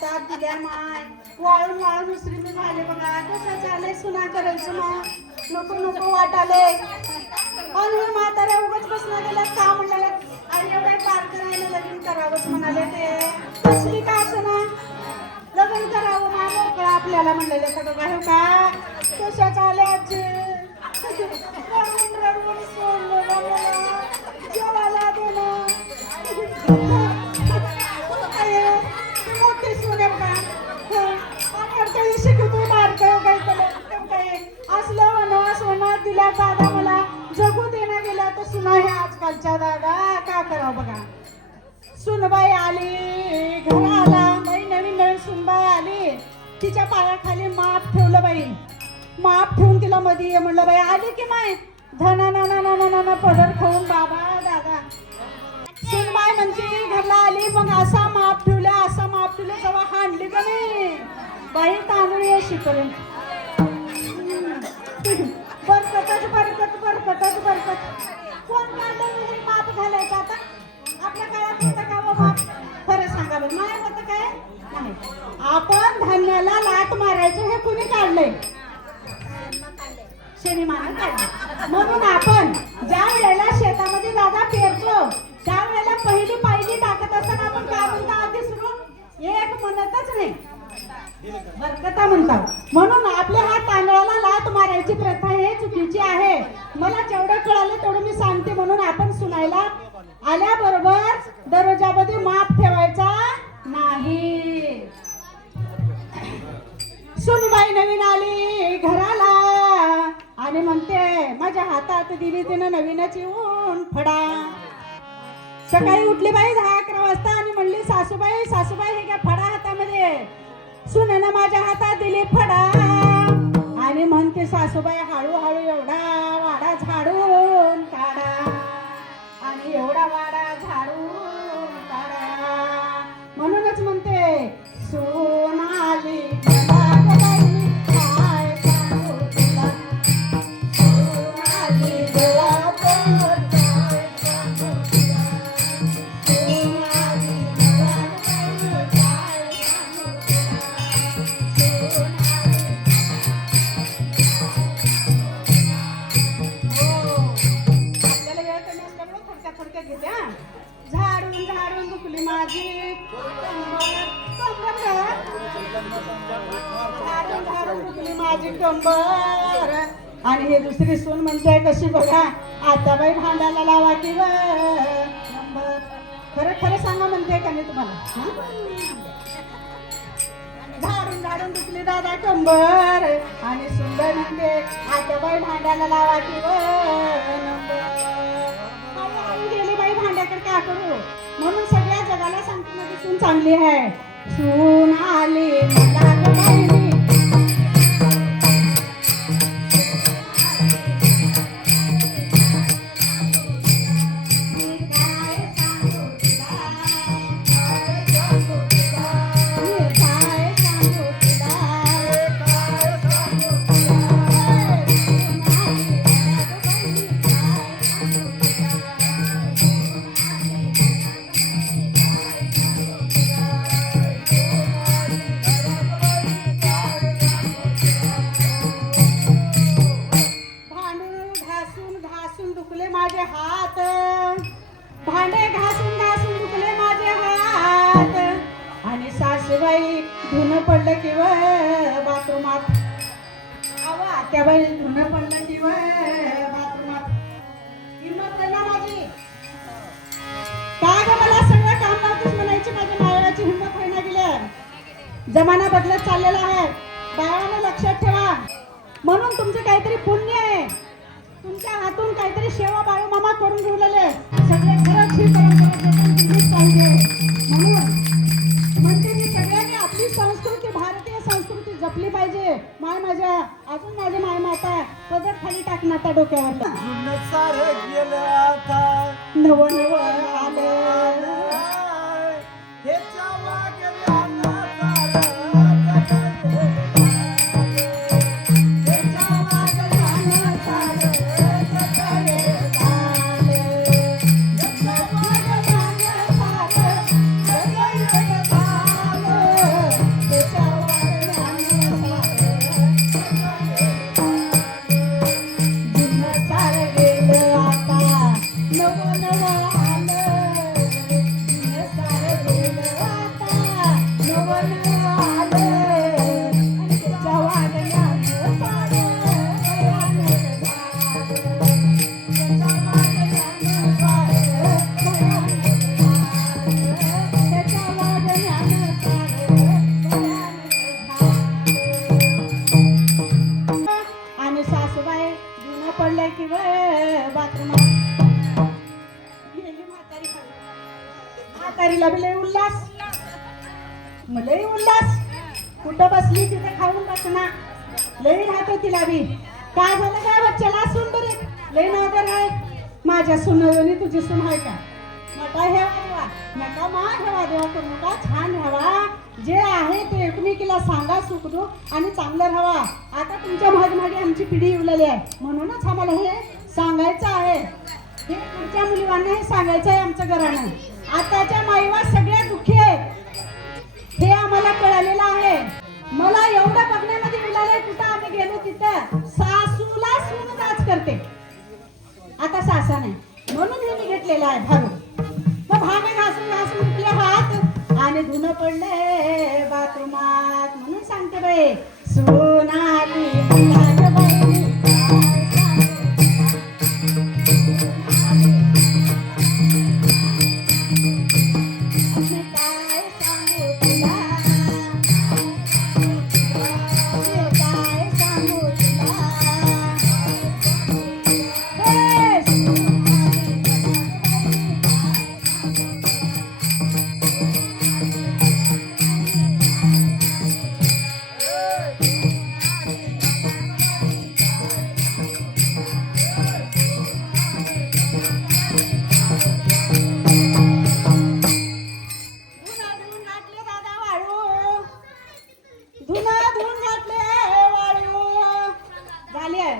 हातात दिल्या माय वाळून वाळून उसरी मी झाले बघा कसं चालय सुना करायचं मग नको नको वाटाले आणि हे म्हाताऱ्या उगाच बसणं गेल्यात का म्हणलं आणि एवढे पार करायला लग्न करावंच म्हणाले ते कसली का असं ना लग्न करावं मा मोकळा आपल्याला म्हणलेलं का बघा हे का कशा चाले आजी रडवून रडवून सोडलं मला जेवायला देणं मोठी सुने बघा शिकवतोय बारकाय काय असलं वनवास वनात दिला दादा मला जगू देण्या गेला तर सुना हे आजकालच्या दादा का करावं बघा सुनबाई आली घराला बाई नवीन नवीन सुनबाई आली तिच्या पायाखाली माप ठेवलं बाई माप ठेवून तिला मध्ये ये म्हणलं बाई आली की माय धना ना ना ना ना ना पदर खाऊन बाबा दादा सुनबाई म्हणते घरला आली मग असा माप ठेवला असा माप ठेवला जेव्हा हाणली का नाही बाई तांदूळ ये शिकवून बरकतच बरकत बरकतच बरकत कोण काढलं हे माप घालायचं आता आपल्या काळात होतं का बाबा खरं सांगा बरं माझ्या मत काय नाही आपण धान्याला लाट मारायचं हे कुणी काढलंय शनिमानं काढलं म्हणून आपण ज्या वेळेला शेतामध्ये दादा पेरतो त्या वेळेला पहिली टाकत असताना आपण काय म्हणतो आधी सुरू एक म्हणतच नाही बरकता म्हणतात म्हणून आपल्या ह्या तांदळाला लाट मारायची प्रथा हे चुकीची आहे मला जेवढं कळालं तेवढं मी सांगते म्हणून आपण सुनायला आल्याबरोबर दरवाजामध्ये माप ठेवायचा नाही सुनबाई नवीन आली घराला आणि म्हणते माझ्या हातात दिली तिनं नवीनच येऊन फडा सकाळी उठली बाई 10-11 वाजता आणि म्हणली सासूबाई सासूबाई हे घ्या फडा हातामध्ये सुनेनं माझ्या हातात दिली फडा आणि म्हणते सासूबाई हळूहळू एवढा वाडा झाडून काढा आणि एवढा वाडा झाडून काढा म्हणूनच म्हणते सोनाली झाडून झाडून दुखली माझी झाडून झाडून दुखली माझी कंबर आणि हे दुसरी सून म्हणते कशी बघा आता बाई भांड्याला लावा की नंबर खरं खरं सांगा म्हणते का मी तुम्हाला झाडून झाडून दुखली दादा कंबर आणि सुंदर म्हणते आता बाई भांड्याला लावा की नंबर गेली बाई भांड्याकडे काय करू म्हणून सगळ्या जगाला सांगते माझी सून चांगली आहे सून आली भांडे घासून घासून दुखले माझे हात आणि सासूबाई धुणं पडलं की बाथरूमात आवा त्या बाई धुणं पडलं की बाथरूमात हिंमत ना माझी का ग मला सगळं काम लावतेस म्हणायची माझ्या मायाची हिंमत होईना गेली जमाना बदलत चाललेला आहे बाळानं लक्षात ठेवा म्हणून तुमचं काहीतरी पुण्य आहे तुमच्या हातून काहीतरी सेवा बाळू मामा करून ठेवलेले सगळे खरंच ही परंपरा पाहिजे म्हणून म्हणते मी सगळ्यांनी आपली संस्कृती भारतीय संस्कृती जपली पाहिजे माय माझ्या अजून माझे माय माता पदर खाली टाकणार त्या डोक्यावर नव नव आलं आणि सासूबाई धुणं पडलं की बाथरूमात गेली म्हातारी. म्हातारीला बी लय उल्हास, लय उल्हास. कुठं बसली तिथे खाऊन बसना, लई राहतो तिला बी. काय झालं काय बच्च्याला सुंदर लई नादर आहे. माझ्या सुनवणी तुझी सुन आहे का? नका हेवा नका मा हेवा देवा करू नका, छान राहावा. जे आहे ते एकमेकीला सांगा, सुख दुःख आणि चांगलं राहावा. आता तुमच्या मागे आमची पिढी येवलेली आहे, म्हणूनच आम्हाला हे सांगायचं आहे. हे पुढच्या मुलींना हे सांगायचं आहे आमच्या घरानं. आताच्या माईवा सगळ्या दुःखी आहेत, हे आम्हाला कळलेलं आहे. मला एवढं बघण्यामध्ये मिळालंय, कुठं आम्ही गेलो तिथं सासूला सून दाज करते. आता सासा नाही म्हणून हे मी घेतलेलं आहे भाग. मग भांडे घासून घासून उठले हात आणि धुणं पडले बाथरूमात. म्हणून सांगते बाई सोनाली मुलाच्या बाई.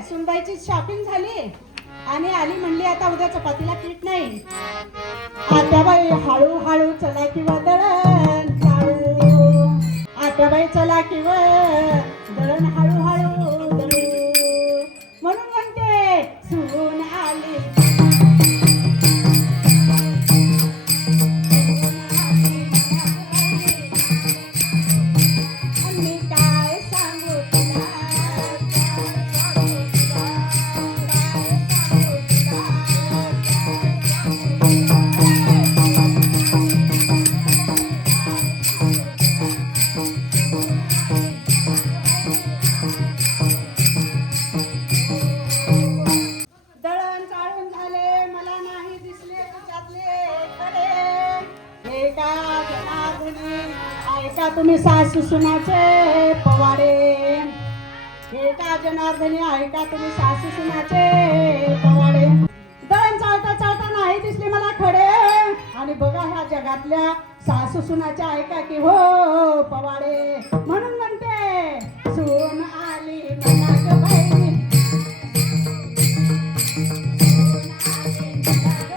सुनबाईची शॉपिंग झाली आणि आली म्हणली आता उद्या चपातीला पीठ नाही. आत्याबाई हळूहळू चला किंवा दळण चालू. आत्याबाई चला किंवा दळण हळूहळू दळू. म्हणून म्हणते सून आली. ऐका तुम्ही सासू सुनाचे पवाडे. एका जनार्दनी ऐका तुम्ही सासू सुनाचे पवाडे. दळण चालता चालता नाही दिसले मला खडे. आणि बघा ह्या जगातल्या सासू सुनाचे ऐका की हो पवाडे. म्हणून म्हणते सून आली मला ग बाई. सून आली मला